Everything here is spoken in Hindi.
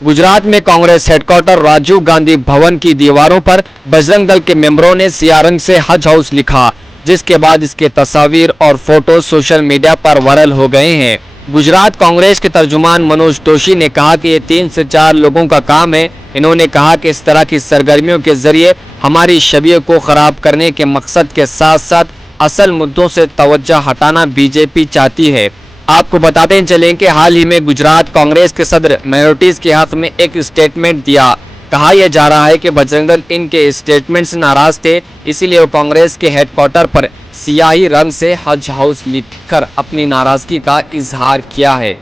गुजरात में कांग्रेस हेडक्वार्टर राजीव गांधी भवन की दीवारों पर बजरंग दल के मेंबरों ने सिया रंग से हज हाउस लिखा, जिसके बाद इसके तस्वीर और फोटो सोशल मीडिया पर वायरल हो गए हैं। गुजरात कांग्रेस के तर्जुमान मनोज जोशी ने कहा कि ये 3 से 4 लोगों का काम है। इन्होंने कहा कि इस तरह की सरगर्मियों के जरिए हमारी छवि को खराब करने के मकसद के साथ साथ असल मुद्दों से तवज्जो हटाना बीजेपी चाहती है। आपको बताते चलें कि हाल ही में गुजरात कांग्रेस के सदर माइनॉरिटीज के हक में एक स्टेटमेंट दिया। कहा यह जा रहा है कि बजरंग दल इनके स्टेटमेंट से नाराज थे, इसीलिए वो कांग्रेस के हेडक्वार्टर पर सियाही रंग से हज हाउस लिखकर अपनी नाराजगी का इजहार किया है।